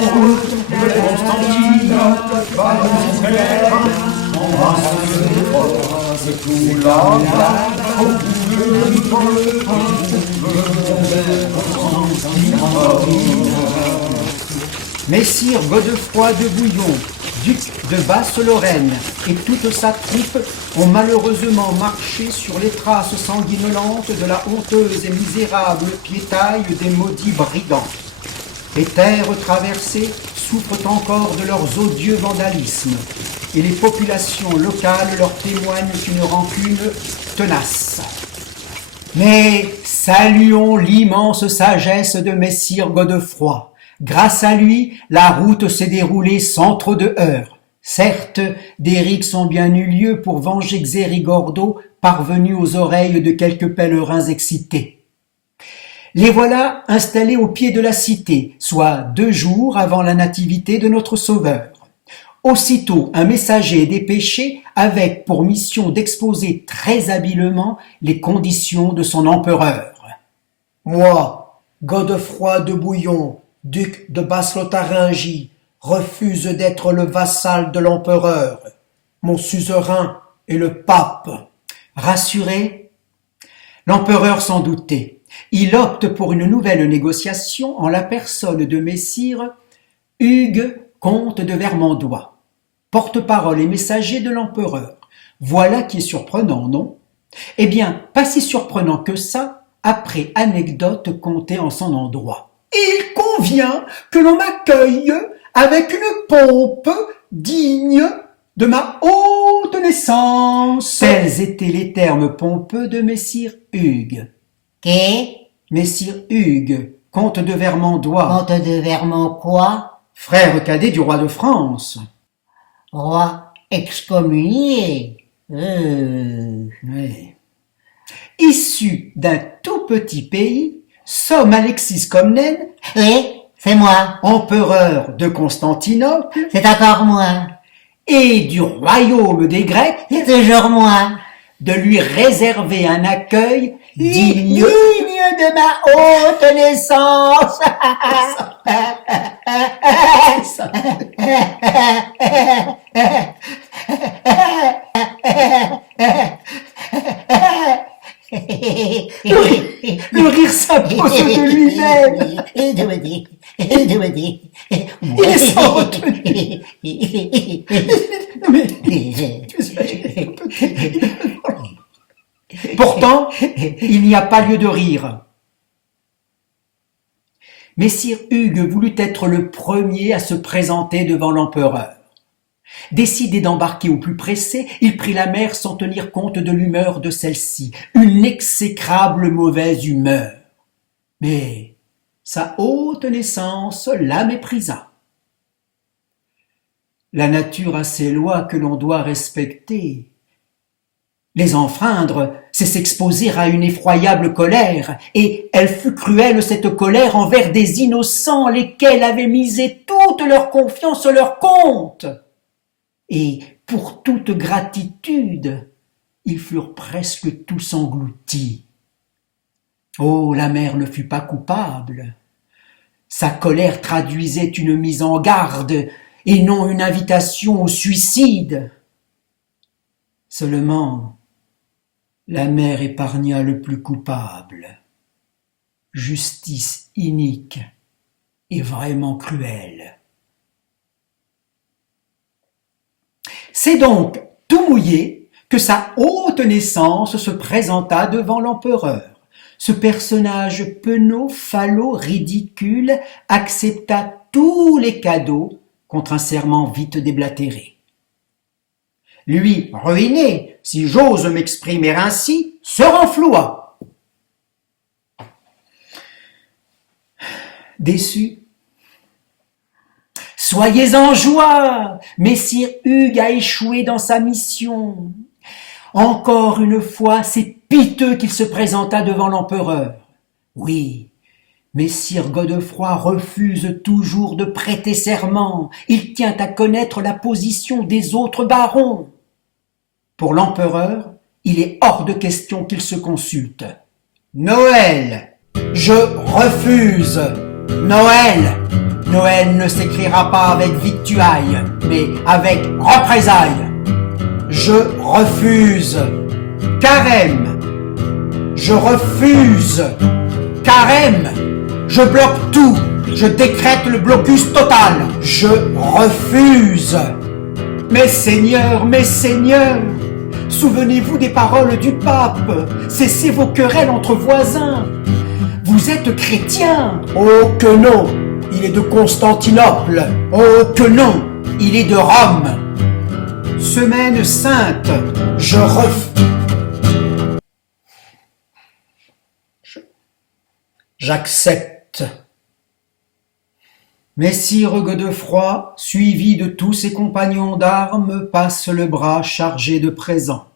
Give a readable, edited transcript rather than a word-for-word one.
de Constantinople va nous faire embrasse tout là-bas, au bout de Messire Godefroy de Bouillon, duc de Basse-Lorraine, et toute sa troupe ont malheureusement marché sur les traces sanguinolentes de la honteuse et misérable piétaille des maudits brigands. Les terres traversées souffrent encore de leurs odieux vandalismes, et les populations locales leur témoignent une rancune tenace. Mais saluons l'immense sagesse de Messire Godefroy. Grâce à lui, la route s'est déroulée sans trop de heurts. Certes, des rixes ont bien eu lieu pour venger Xérigordo, parvenu aux oreilles de quelques pèlerins excités. Les voilà installés au pied de la cité, soit 2 jours avant la nativité de notre Sauveur. Aussitôt, un messager est dépêché avec pour mission d'exposer très habilement les conditions de son empereur. Moi, Godefroy de Bouillon, duc de Basse-Lotharingie, refuse d'être le vassal de l'empereur. Mon suzerain est le pape. Rassuré, l'empereur s'en doutait. Il opte pour une nouvelle négociation en la personne de messire Hugues, comte de Vermandois, porte-parole et messager de l'empereur. Voilà qui est surprenant, non? Eh bien, pas si surprenant que ça, après anecdote contée en son endroit. Il convient que l'on m'accueille avec une pompe digne de ma haute naissance. Tels étaient les termes pompeux de messire Hugues. Qu'est Messire Hugues, comte de Vermandois, Comte de Vermont quoi? frère cadet du roi de France. Roi excommunié. Oui. Issu d'un tout petit pays, somme Alexis Comnène, Oui, c'est moi. empereur de Constantinople C'est encore moi. et du royaume des Grecs, C'est toujours moi. de lui réserver un accueil digne de ma haute naissance. le rire s'impose de lui-même. Il est sans retenue. Non mais, tu imagines. Pourtant, il n'y a pas lieu de rire. Messire Hugues voulut être le premier à se présenter devant l'empereur. Décidé d'embarquer au plus pressé, il prit la mer sans tenir compte de l'humeur de celle-ci, une exécrable mauvaise humeur. Mais sa haute naissance la méprisa. La nature a ses lois que l'on doit respecter. Les enfreindre, c'est s'exposer à une effroyable colère, et elle fut cruelle cette colère envers des innocents lesquels avaient misé toute leur confiance sur leur compte. Et pour toute gratitude, ils furent presque tous engloutis. Oh, la mère ne fut pas coupable. Sa colère traduisait une mise en garde et non une invitation au suicide. Seulement, la mère épargna le plus coupable. Justice inique et vraiment cruelle. C'est donc tout mouillé que sa haute naissance se présenta devant l'empereur. Ce personnage penaud, falot, ridicule accepta tous les cadeaux contre un serment vite déblatéré. Lui, ruiné, si j'ose m'exprimer ainsi, se renfloua. Déçu. Soyez en joie, messire Hugues a échoué dans sa mission. Encore une fois, c'est piteux qu'il se présenta devant l'empereur. Oui, messire Godefroy refuse toujours de prêter serment. Il tient à connaître la position des autres barons. Pour l'empereur, il est hors de question qu'il se consulte. Noël, je refuse. Noël, Noël ne s'écrira pas avec victuailles, mais avec représailles. Je refuse. Carême. Je refuse. Carême. Je bloque tout. Je décrète le blocus total. Je refuse. Mes seigneurs, souvenez-vous des paroles du pape. Cessez vos querelles entre voisins. Vous êtes chrétiens. Oh que non, il est de Constantinople. Oh que non, il est de Rome. Semaine sainte. Je J'accepte. Messire Godefroy, suivi de tous ses compagnons d'armes, passe le bras chargé de présents.